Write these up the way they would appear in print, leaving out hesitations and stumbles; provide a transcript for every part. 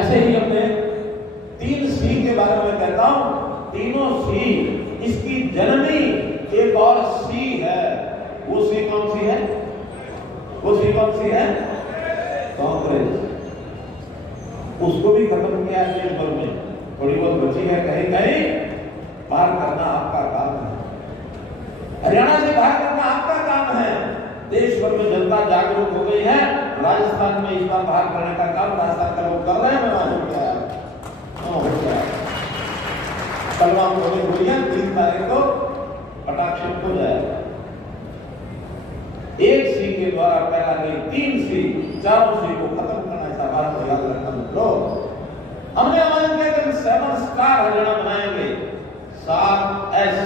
ऐसे ही अपने 3C के बारे में कहता हूं, तीनों C, इसकी जननी एक और C है। वो C कौन सी है? वो C कौन सी है? कांग्रेस। उसको भी खत्म किया है देश भर में, थोड़ी बहुत बची है कहीं कहीं, बाहर करना आपका काम है। हरियाणा से बाहर करना आपका काम है। देश भर में जनता जागरूक हो गई है। राजस्थान में इस बार बाहर करने का काम राजस्थान का लोग कर रहे हैं। मैं मालूम किया सलमान बोले हुई है 3 तारीख को पटाक्षेप हो जाएगा। 1C के द्वारा पहला गई 3C, 4C को खत्म करना, ऐसा बात को याद रखना मतलब। हमने ऐलान किया कि 7 स्टार हरियाणा बनाएंगे। 7S,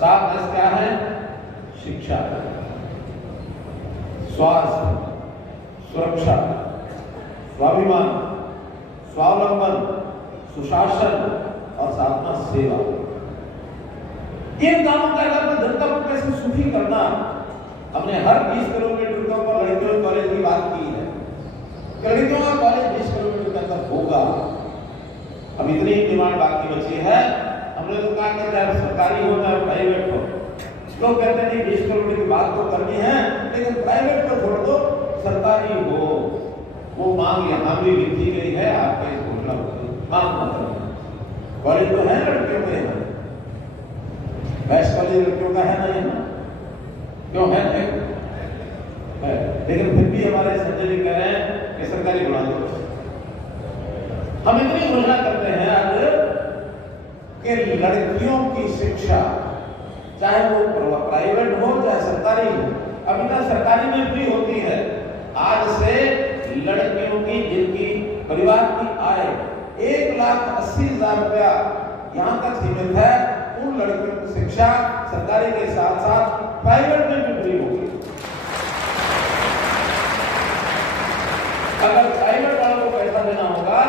7S क्या है? शिक्षा, स्वास्थ्य, सुरक्षा, स्वाभिमान, स्वावलंबन, सुशासन और साथ में सेवा। इन कामों के आधार पर जनता को कैसे सुखी करना। हमने हर 20 किलोमीटर के ऊपर लड़कियों कॉलेज की बात की है। लड़कियों का कॉलेज 20 किलोमीटर के अंदर होगा। अब इतनी डिमांड बाकी बची है। हमने तो कहा कि चाहे सरकारी हो चाहे प्राइवेट हो। लोग कहते हैं 20 किलोमीटर की बात तो करनी है, लेकिन प्राइवेट को छोड़ दो, सरकारी हो। वो मांग यहाँ भी लिखी गई है, आपका इस घोषणा मांग मतलब कॉलेज तो है लड़कियों के यहाँ, बेस्ट कॉलेज लड़कियों का है ना यहाँ, क्यों है? लेकिन फिर भी हमारे संजय जी कह रहे हैं कि सरकारी बना दो। हम इतनी घोषणा करते हैं आज कि लड़कियों की शिक्षा, चाहे वो प्राइवेट हो चाहे सरकारी हो, अभी तक सरकारी में फ्री होती है। आज से लड़कियों की जिनकी परिवार की आय 1,80,000 रुपया यहाँ तक सीमित है, उन लड़कियों की शिक्षा सरकारी के साथ साथ प्राइवेट में भी फ्री होगी। अगर प्राइवेट वालों को पैसा देना होगा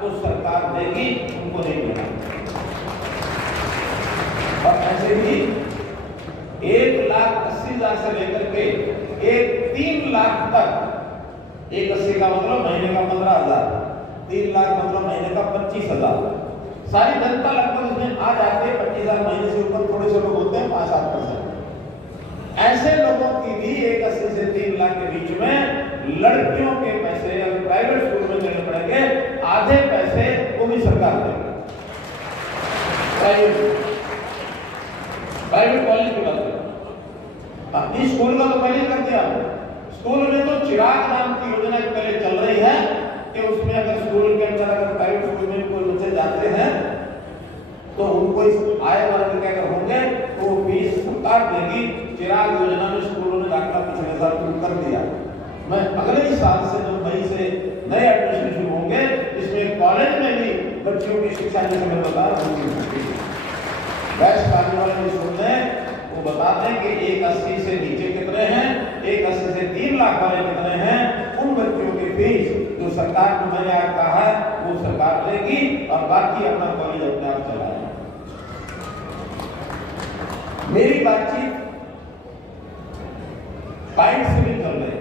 तो सरकार देगी, उनको नहीं देना। और ऐसे ही 1,80,000 से लेकर के 3 लाख तक, 1,80 का मतलब महीने का 15,000, 3 लाख मतलब महीने का 25,000। सारी जनता लगभग इसमें आ जाती है। 25,000 महीने से ऊपर थोड़े से लोग होते हैं, 5-7%। ऐसे लोगों की भी 1,80 से 3 लाख के बीच में लड़कियों के पैसे अगर प्राइवेट स्कूल में देने पड़ेंगे, आधे पैसे वो भी सरकार देगी। प्राइवेट कॉलेज की बात करें, स्कूल का तो पहले कर दिया। स्कूल में तो चिराग नाम की योजना पहले चल रही है कि उसमें अगर स्कूल के अंदर अगर प्राइवेट स्कूल में कोई बच्चे जाते हैं तो उनको इस आय वर्ग के अगर होंगे तो वो फीस सरकार देगी। चिराग योजना में स्कूलों ने दाखिला पिछले साल कर दिया। मैं अगले ही साल से जो मई से नए एडमिशन शुरू होंगे, इसमें कॉलेज में भी बच्चों की शिक्षा जैसे मैं बता रहा हूँ, बेस्ट आने वाले सुनते वो बता दें कि 1,80 से नीचे कितने हैं, 1,80 से 3 लाख वाले कितने हैं। उन बच्चों की फीस जो सरकार को मैंने आज कहा है वो सरकार देगी और बाकी अपना कॉलेज अपने आप चलाए। मेरी बातचीत पाइट से भी चल रही है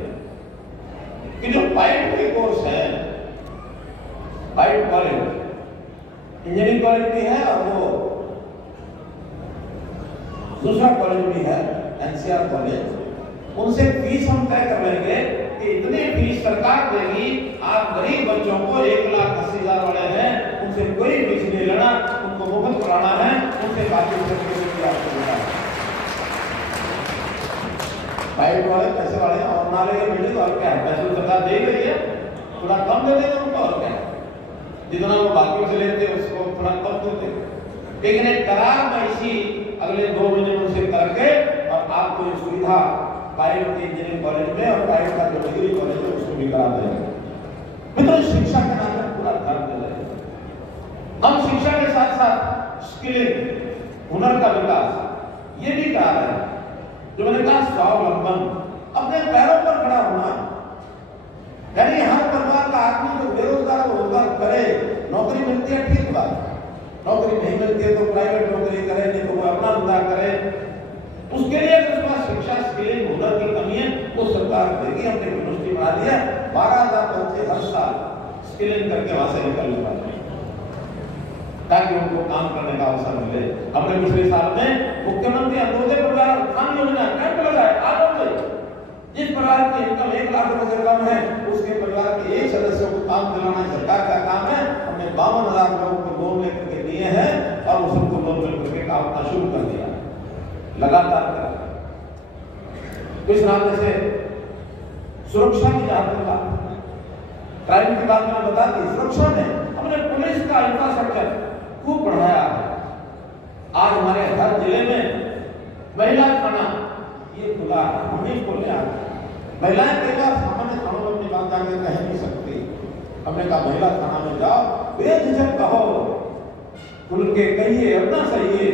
कि जो पाइट के कोर्स है, पाइट कॉलेज इंजीनियरिंग कॉलेज भी है और वो दूसरा कॉलेज भी है एनसीआर कॉलेज, उनसे फीस हम तय कर लेंगे कि इतनी फीस सरकार देगी। आप गरीब बच्चों को 1,80,000 वाले हैं, उनसे कोई फीस नहीं लेना, उनको मुफ्त पढ़ाना है, उनसे बाकी आपको देना है। प्राइवेट वाले पैसे वाले और ना लेंगे बिल्डिंग और क्या है, पैसे सरकार दे रही है, थोड़ा कम दे देंगे उनको और क्या है, जितना वो बाकी से लेते हैं उसको थोड़ा कम देते। लेकिन एक करार में इसी अगले 2 महीने में उसे करके और आपको ये सुविधा प्राइवेट के इंजीनियरिंग कॉलेज में और प्राइवेट का जो डिग्री कॉलेज है उसको भी करा देंगे। मित्रों, शिक्षा के नाम पर पूरा ध्यान दे रहे हैं हम। शिक्षा के साथ साथ स्किलिंग, हुनर का विकास ये भी करा रहे हैं। जो मैंने कहा स्वावलंबन, अपने पैरों पर खड़ा होना, यानी हर परिवार का आदमी जो बेरोजगार रोजगार करे, नौकरी मिलती है ठीक बात, नौकरी नहीं मिलती है तो प्राइवेट नौकरी करे, नहीं तो वो अपना धंधा करे। उसके लिए अगर उसका शिक्षा स्किलिंग हुनर की कमी है वो सरकार देगी। हमने यूनिवर्सिटी बना दिया, 12,000 बच्चे हर साल स्किलिंग करके वहां से निकल पाए ताकि उनको काम करने का अवसर मिले। हमने पिछले साल में मुख्यमंत्री अंत्योदय परिवार उत्थान योजना कैंप लगाया। आज जिस परिवार की इनकम 1 लाख रुपए से कम है उसके परिवार के एक सदस्य को काम दिलाना सरकार का काम है। हमने 52,000 लोगों को लोन लेकर के दिए हैं और उसको लोन मिलकर के काम करना शुरू कर दिया लगातार कर। इस नाते से सुरक्षा की जहां तक बात, क्राइम की बात मैंने बता दी, सुरक्षा में हमने पुलिस का इंफ्रास्ट्रक्चर खूब बढ़ाया है। आज हमारे हर जिले में महिला थाना ये खुला है, हम ही खोले हैं। महिलाएं कई बार सामान्य थानों में अपनी बात जाकर कह नहीं सकती। हमने कहा महिला थाना में जाओ, बेझिझक कहो, खुल के कहिए, अपना सहिए,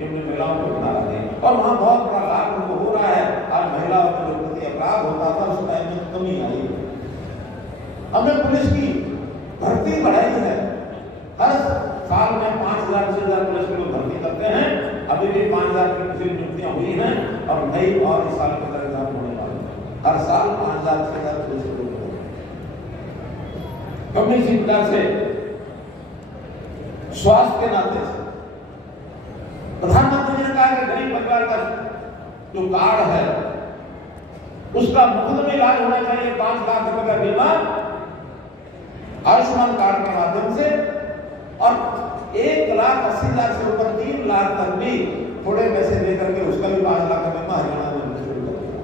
हमने महिलाओं को बना रहे हैं और वहाँ बहुत बड़ा लाभ उनको हो रहा है। आज महिलाओं के जो प्रति अपराध होता था उस टाइम में कमी आई है। हमने पुलिस की भर्ती बढ़ाई है। हर साल में 5,000 से 6,000 पुलिस को भर्ती करते हैं। अभी भी 5,000 की नियुक्तियां हुई हैं और नई और इस साल के एग्जाम होने वाले हैं। हर साल 5,000 से 6,000 पुलिस को कमी चिंता से स्वास्थ्य के नाते से प्रधानमंत्री ने कहा कि गरीब परिवार का जो कार्ड है उसका मुफ्त में इलाज होना चाहिए। 5 लाख रुपए का बीमा आयुष्मान कार्ड के माध्यम से और 1,80,000 से ऊपर 3 लाख तक भी थोड़े पैसे लेकर के उसका भी 5 लाख का बीमा हरियाणा में शुरू कर दिया।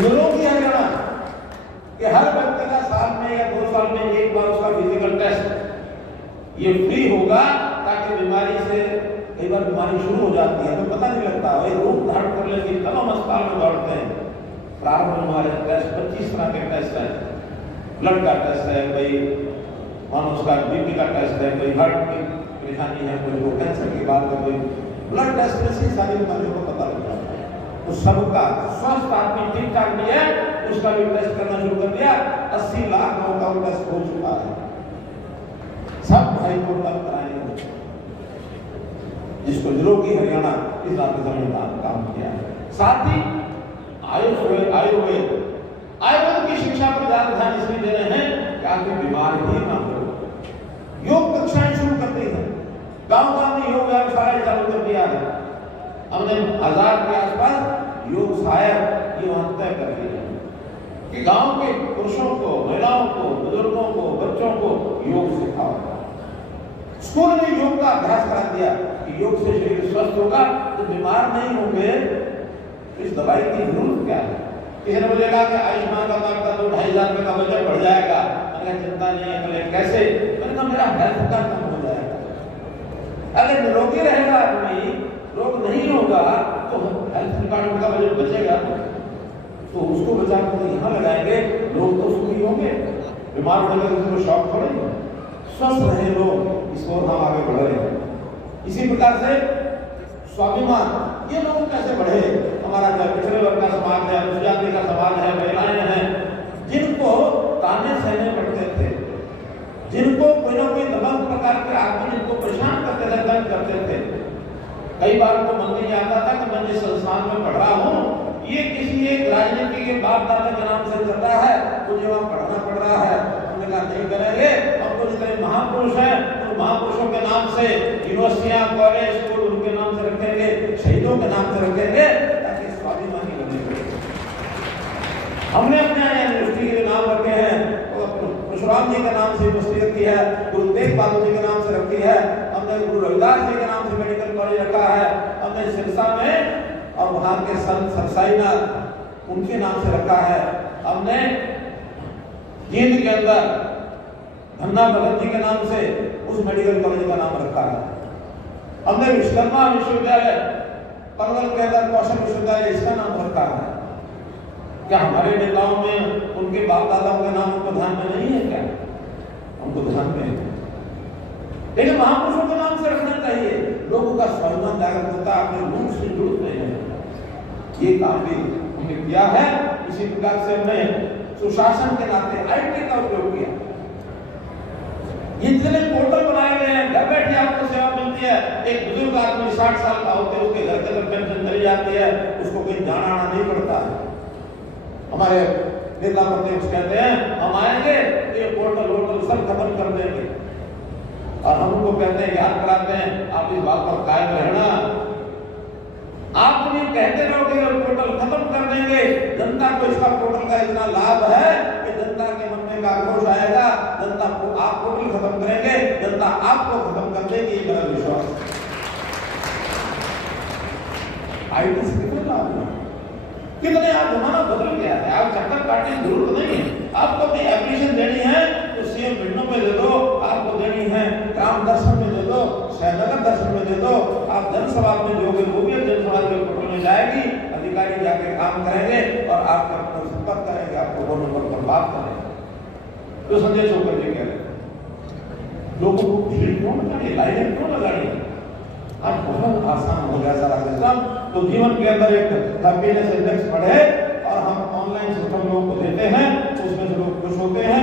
निरोगी हरियाणा कि हर व्यक्ति का साल में या 2 साल में एक बार उसका फिजिकल टेस्ट ये फ्री होगा ताकि बीमारी से कई बार बीमारी शुरू हो जाती है तो पता नहीं लगता, वही रूप धारण कर लेती है। तब हम अस्पताल में दौड़ते हैं। प्रारंभ में हमारे टेस्ट 25 तरह के टेस्ट है। ब्लड का टेस्ट है, कोई मानो उसका बीपी का टेस्ट है, कोई हार्ट की परेशानी है, कोई को कैंसर की बात है, कोई ब्लड टेस्ट में से सारी बीमारियों को पता लग जाता है। तो सबका स्वस्थ आदमी ठीक ठाक भी है उसका भी टेस्ट करना शुरू कर दिया। 80 लाख लोगों का टेस्ट हो चुका है। सब भाई को तब कराएंगे जिसको निरोगी हरियाणा इस बात का काम किया है। साथ ही आयुर्वेद की शिक्षा पर ज्यादा ध्यान इसलिए दे रहे हैं कि आदमी बीमार ही ना हो। योग कक्षाएं शुरू कर दी है। गांव-गांव में योग व्यवसाय चालू कर दिया है। हमने 1000 के आसपास योग सहायक ये वहां तय कर दिया है कि गांव के पुरुषों को, महिलाओं को, बुजुर्गों को, बच्चों को योग सिखाओ। स्कूल में योग का अभ्यास करा दिया कि योग से शरीर स्वस्थ होगा तो बीमार नहीं होंगे। इस दवाई की जरूरत क्या है? किसी ने मुझे कहा कि आयुष्मान कार्ड का 2-2.5 रुपए का बजट बढ़ जाएगा। मैंने कहा चिंता नहीं है, कल कैसे? मैंने कहा मेरा हेल्थ का कम हो जाएगा। अगर निरोगी रहेगा आदमी, रोग नहीं होगा तो हेल्थ डिपार्टमेंट का बजट बचेगा तो उसको बचा कर यहाँ लगाएंगे, लोग तो सुखी होंगे। बीमार होने का तो शौक थोड़े, स्वस्थ रहे लोग, इसको हम आगे बढ़ रहे हैं। इसी प्रकार से स्वाभिमान ये लोग कैसे बढ़े? हमारा जो पिछड़े वर्ग का समाज है, अनुसूचित का समाज है, महिलाएं हैं जिनको ताने सहने पड़ते थे, जिनको कोई ना कोई दबंग प्रकार के आदमी जिनको परेशान करते थे, तंग करते थे। कई बार तो मन में आता था कि मैं जिस संस्थान में पढ़ रहा हूँ ये किसी एक राजनीति के बाप दादा के नाम से चल रहा है, मुझे वहां पढ़ना पड़ रहा है। हमने कहा नहीं करेंगे, हमको जितने महापुरुष हैं उन महापुरुषों के नाम से यूनिवर्सिटियां, कॉलेज, स्कूल उनके नाम से रखेंगे, शहीदों के नाम से रखेंगे ताकि स्वाभिमानी बने। हमने अपने यूनिवर्सिटी के नाम रखे हैं, परशुराम जी के नाम से यूनिवर्सिटी रखी है, गुरु तेग बहादुर जी के नाम से रखी है, हमने गुरु रविदास जी के नाम से मेडिकल कॉलेज रखा है, हमने सिरसा में और वहां के संत सरसाईनाथ उनके नाम से रखा है, हमने जींद के अंदर धन्ना भगत जी के नाम से उस मेडिकल कॉलेज का नाम रखा है, हमने विश्वकर्मा विश्वविद्यालय पलवल के अंदर कौशल विश्वविद्यालय इसका नाम रखा है। क्या हमारे नेताओं में उनके बाप दादाओं के नाम उनको ध्यान में नहीं है? क्या उनको ध्यान में है, लेकिन महापुरुषों के नाम से रखना चाहिए। लोगों का स्वाभिमान जागृत होता है, अपने मुंह से जुड़ते हैं। ये काम भी हमने किया है। इसी प्रकार से हमने सुशासन के नाते IT का उपयोग किया। ये जितने पोर्टल बनाए गए हैं, घर बैठे आपको सेवा मिलती है। एक बुजुर्ग आदमी 60 साल का होते उसके घर के अंदर पेंशन चली जाती है, उसको कहीं जाना आना नहीं पड़ता है। हमारे नेता प्रतिपक्ष कहते हैं हम आएंगे तो ये पोर्टल वोटल सब खत्म कर देंगे, और हम उनको कहते हैं, याद कराते हैं, आप इस बात पर कायम रहना। आप तो ये कहते रहोगे पोर्टल खत्म कर देंगे, जनता को इसका पोर्टल का इतना लाभ है कि जनता के मन में आक्रोश आएगा, जनता को आप पोर्टल खत्म करेंगे, जनता आपको खत्म कर देगी, ये मेरा विश्वास है। आईटी से कितने लाभ है, कितने आप जमाना बदल गया है, आप चक्कर काटने की जरूरत नहीं है। आपको अपनी एप्लीकेशन देनी है तो सीएम विंडो में दे दो, आपको देनी है ग्राम दर्शन में दे दो, शहर दर्शन में दे दो, आप जनसभा में दोगे वो भी जनसभा के पोर्टल में जाएगी, अधिकारी जाके काम करेंगे और आपका संपर्क करेंगे, आपको फोन नंबर पर बात करेंगे। तो संजय चौकर जी कह रहे लोगों को भीड़ क्यों लगानी, लाइनें क्यों लगानी, आज बहुत आसान हो गया सारा सिस्टम। तो जीवन के अंदर एक हैप्पीनेस इंडेक्स बढ़े और हम ऑनलाइन सिस्टम लोगों को देते हैं, उसमें से लोग खुश होते हैं।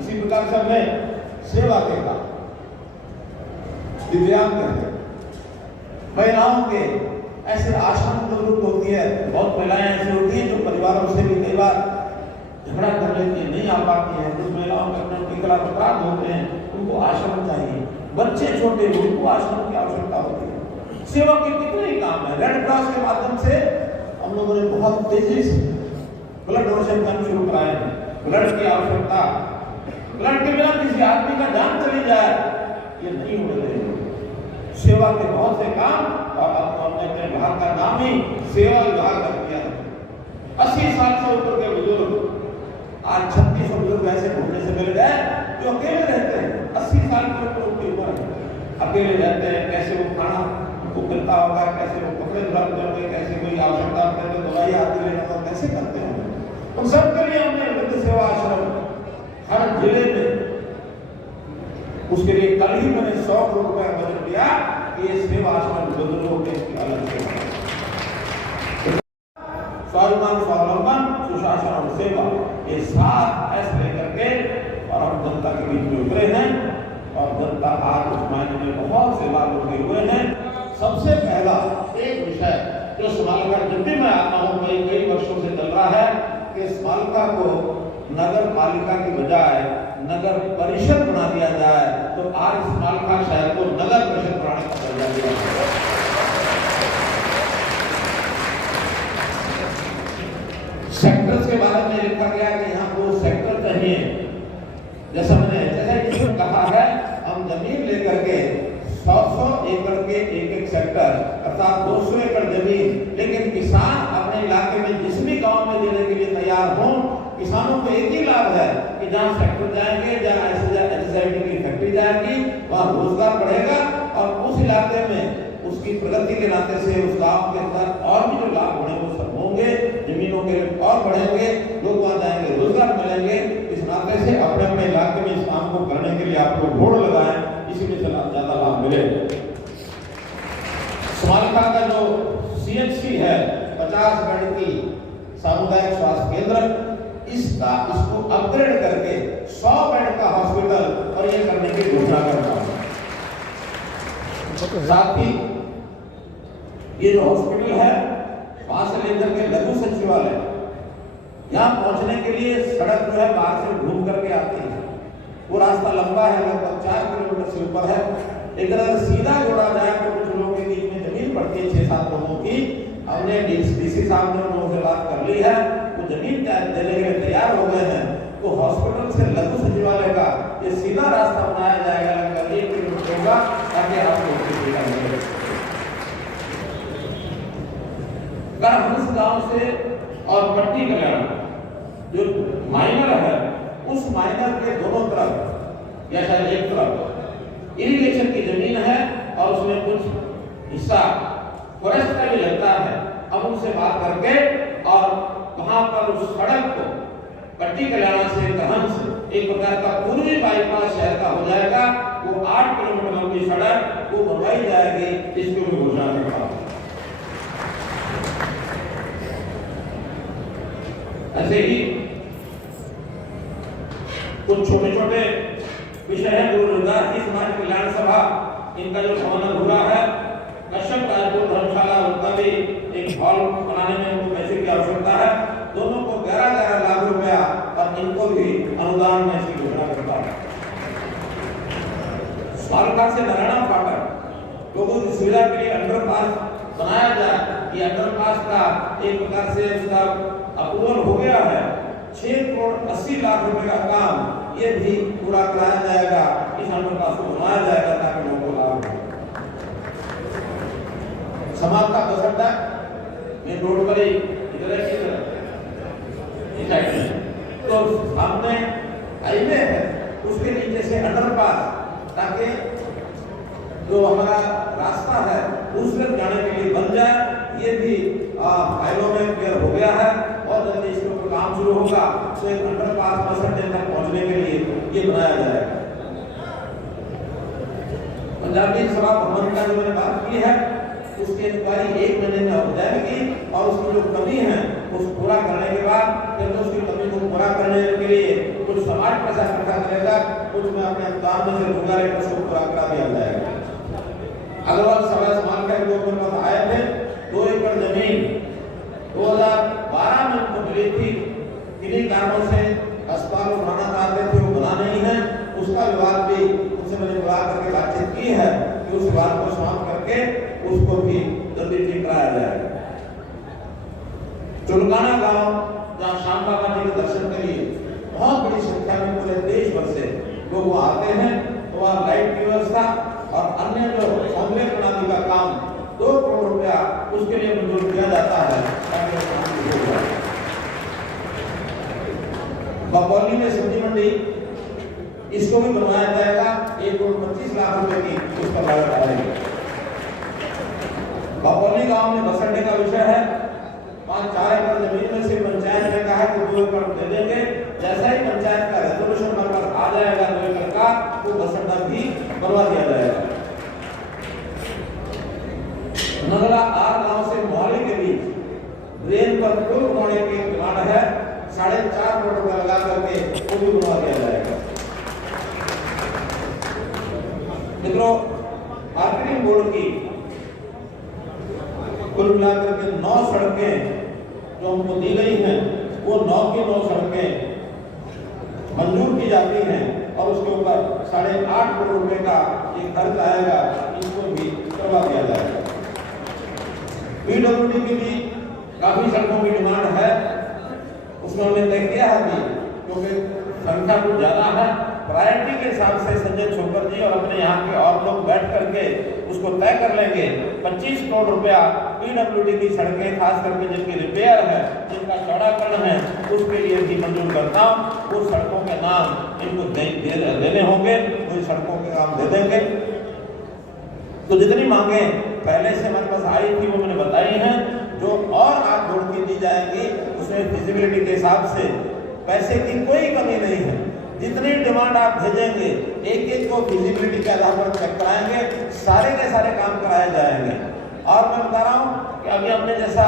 इसी प्रकार से हमने सेवा के काम, दिव्यांग महिलाओं के ऐसे आश्रम की जरूरत होती है, बहुत महिलाएं ऐसी होती हैं जो परिवारों से भी कई बार झगड़ा कर लेती है, नहीं आ पाती है, कुछ महिलाओं के अपने उनके खिलाफ अपराध होते हैं, उनको आश्रम चाहिए, बच्चे छोटे उनको आश्रम की आवश्यकता होती है। सेवा के कितने ही काम है, रेड क्रॉस के माध्यम से हम लोगों ने बहुत तेजी से ब्लड डोनेशन करना शुरू कराए हैं। ब्लड की आवश्यकता, ब्लड के बिना किसी आदमी का जान चली जाए ये नहीं होने देंगे। सेवा के बहुत से काम, और अब हमने अपने विभाग का नाम ही सेवा विभाग कर दिया है। 80 साल से ऊपर के बुजुर्ग, आज 36 बुजुर्ग ऐसे घूमने से मिल गए जो अकेले रहते हैं, 80 साल के ऊपर उनकी उम्र है, अकेले रहते हैं, कैसे वो खाना उनको मिलता होगा, कैसे वो कपड़े धुलते होंगे, कैसे कोई आवश्यकता होती है तो दवाई आती लेना होगा, कैसे करते हैं। उन सब के लिए हमने वृद्ध सेवा आश्रम हर जिले में, उसके लिए कल ही मैंने 100 करोड़ रुपया बजट दिया कि ये सेवा आश्रम बुजुर्गों के अलग सेवा, स्वाभिमान, स्वावलंबन, सुशासन और सेवा, ये 7 एस लेकर के और हम जनता के बीच में उतरे हैं और जनता आज उस मायने में बहुत से लाभ उठे हुए हैं। सबसे पहला एक विषय जो स्मालिका, जब भी मैं आता हूँ, कई वर्षों से चल रहा है कि स्मालिका को नगर पालिका की बजाय नगर परिषद बना दिया जाए, तो आज स्मालिका शहर को नगर परिषद बनाने का दर्जा दिया है। सेक्टर्स के बारे में लिखा गया कि यहाँ को सेक्टर चाहिए, जैसा मैंने कहा है, हम जमीन लेकर के 100 एकड़ के एक सेक्टर अर्थात 200 एकड़ जमीन, लेकिन किसान अपने इलाके में जिस भी गांव में देने के लिए तैयार हों, किसानों को एक ही लाभ है कि जहाँ सेक्टर जाएंगे, जहाँ एसएसआईटी की फैक्ट्री जाएगी, वहाँ रोजगार बढ़ेगा और उस इलाके में उसकी प्रगति के नाते से उस गांव के अंदर और भी जो लाभ होने वो सब होंगे, जमीनों के और बढ़ेंगे, लोग वहाँ जाएंगे, रोजगार मिलेंगे। इस नाते से अपने अपने इलाके में इस काम को करने के लिए आप लोग वोट लगाएं, इसी में ज्यादा लाभ मिले। स्मालिका का जो सीएचसी है 50 बेड की सामुदायिक स्वास्थ्य केंद्र, इसको अपग्रेड करके 100 बेड का हॉस्पिटल और ये करने की घोषणा करता हूं। साथ ही ये जो हॉस्पिटल है वहां से लेकर के लघु सचिवालय, यहाँ पहुंचने के लिए सड़क जो है बाहर से घूम करके आती है, वो रास्ता लंबा है, लगभग 4 किलोमीटर से ऊपर है। लेकिन अगर सीधा जोड़ा जाए तो कुछ लोगों के बीच में जमीन पड़ती है 6-7 लोगों की। हमने डीसी साहब ने उन लोगों से बात कर ली है, वो जमीन देने के लिए तैयार हो गए हैं, तो हॉस्पिटल से लघु सचिवालय का ये सीधा रास्ता बनाया जाएगा, लगभग 1 किलोमीटर होगा, ताकि आपको सुविधा मिले। हंस गांव से और पट्टी कल्याण जो माइनर है, उस माइनर के दोनों तरफ या शायद एक तरफ इरिगेशन की जमीन है और उसमें कुछ हिस्सा फॉरेस्ट का भी लगता है। अब उनसे बात करके और वहां पर उस सड़क को पट्टी कल्याण से गहन से एक प्रकार का पूर्वी बाईपास शहर का हो जाएगा, वो 8 किलोमीटर लंबी सड़क वो बनवाई जाएगी, इसकी मैं घोषणा करता हूं। ऐसे ही कुछ छोटे छोटे विषय है, रोजगार की समाज कल्याण सभा, इनका जो भवन अधूरा है, कश्यप राजपुर धर्मशाला, उनका भी एक हॉल बनाने में उनको पैसे की आवश्यकता है। दोनों को 11-11 लाख रुपया से नारायण फाटक लोगों की सुविधा के लिए अंडरपास बनाया जाए। ये अंडरपास का एक प्रकार से उसका अप्रूवल हो गया है। 6 करोड़ 80 लाख रुपए का काम ये भी पूरा कराया जाएगा, इस अंडरपास को बनाया जाएगा ताकि लोगों को लाभ हो। समाज का बस अड्डा मेन रोड पर ही इधर तो सामने हाईवे है, उसके नीचे से अंडरपास ताकि जो हमारा रास्ता है दूसरे जाने के लिए बन जाए। ये भी फाइलों में क्लियर हो गया है और जल्दी इसके ऊपर काम शुरू होगा तो एक अंडरपास बस अड्डे तक पहुंचने के लिए ये बनाया जाएगा। पंजाबी सभा भवन का जो मैंने बात की है उसकी इंक्वायरी 1 महीने में हो जाएगी और उसकी जो कमी है उसको पूरा करने के बाद फिर तो उसकी कमी को पूरा करने के लिए कुछ समाज पैसा इकट्ठा करेगा, कुछ मैं अपने अनुदान में से दूंगा, लेकिन उसको पूरा करा दिया जाएगा। अग्रवाल सभा समाज का लोग मेरे पास आए थे, 2 एकड़ जमीन 2012 में उनको मिली थी, किन्हीं कारणों से अस्पताल बनाना चाहते थे, वो बना नहीं है। उसका विवाद भी उनसे मैंने बुला करके बातचीत की है कि उस विवाद को समाप्त करके उसको भी जल्दी ठीक कराया जाएगा। चुलकाना गांव जहाँ श्याम बाबा जी के दर्शन के लिए बहुत बड़ी संख्या में पूरे देश भर से लोग आते हैं, तो वहाँ लाइट की व्यवस्था और अन्य जो सौंदर्य प्रणाली का काम 2 करोड़ रुपया उसके लिए मंजूर किया जाता है ताकि वो काम शुरू हो जाए। बकौली में सब्जी मंडी इसको भी बनवाया जाएगा, 1 करोड़ 25 लाख रुपए की उस पर लागत आएगी। बकौली गांव में बस अड्डे का विषय है, 5-4 एकड़ जमीन में से पंचायत ने कहा कि 2 एकड़ दे देंगे। जैसा ही पंचायत का रेजोल्यूशन बनकर आ जाएगा 2 एकड़ का, वो बस अड्डा भी बनवा दिया जाएगा। नगला आर गांव से मोहाली के बीच रेल पर पुल बनाने की डिमांड है, 4.5 करोड़ रुपया लगा करके वो भी बनवा दिया जाएगा। मित्रों, मार्केटिंग बोर्ड की कुल मिलाकर के 9 सड़कें जो हमको दी गई हैं, वो 9 की 9 सड़कें मंजूर की जाती हैं और उसके ऊपर 8.5 करोड़ रुपए का एक खर्च आएगा, इसको भी करवा दिया जाएगा। पीडब्ल्यूडी की भी काफी सड़कों की डिमांड है, उसमें हमने तय किया है कि क्योंकि संख्या कुछ ज्यादा है, प्रायोरिटी के हिसाब से संजय छोकर जी और अपने यहाँ के और लोग बैठ करके उसको तय कर लेंगे। 25 करोड़ रुपया पीडब्ल्यूडी की सड़कें खास करके जिनकी रिपेयर है, जिनका चौड़ाकरण है, उसके लिए भी मंजूर करता हूँ। उस सड़कों के नाम इनको देने होंगे, उन सड़कों के काम दे देंगे। तो जितनी मांगे पहले से हमारे पास आई थी वो मैंने बताई हैं, जो और आग जोड़ के दी जाएंगी उसमें फिजिबिलिटी के हिसाब से पैसे की कोई कमी नहीं है। जितनी डिमांड आप भेजेंगे एक को फिजिबिलिटी के आधार पर चेक कराएंगे, सारे के सारे काम कराए जाएंगे। और मैं बता रहा हूँ कि अभी हमने जैसा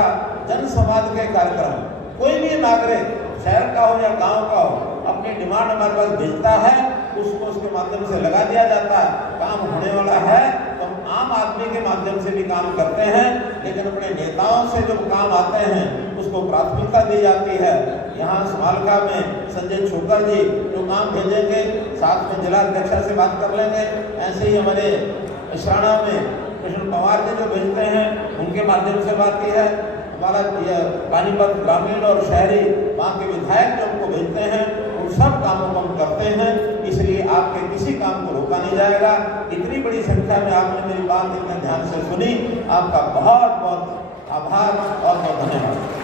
जन संवाद के कार्यक्रम, कोई भी नागरिक शहर का हो या गांव का हो अपनी डिमांड हमारे पास भेजता है, उसको उसके माध्यम से लगा दिया जाता है। काम होने वाला है तो हम आम आदमी के माध्यम से भी काम करते हैं, लेकिन अपने नेताओं से जो काम आते हैं उसको प्राथमिकता दी जाती है। यहाँ समालका में संजय छोकर जी जो काम भेजेंगे, साथ में जिला अध्यक्ष से बात कर लेंगे। ऐसे ही हमारे इशारा में कृष्ण पवार जी जो भेजते हैं उनके माध्यम से बात की है। हमारा पानीपत ग्रामीण और शहरी वहाँ के विधायक जो हमको भेजते हैं, उन सब कामों को हम करते हैं। इसलिए आपके किसी काम को रोका नहीं जाएगा। इतनी बड़ी संख्या में आपने मेरी बात इतने ध्यान से सुनी, आपका बहुत बहुत आभार और बहुत धन्यवाद।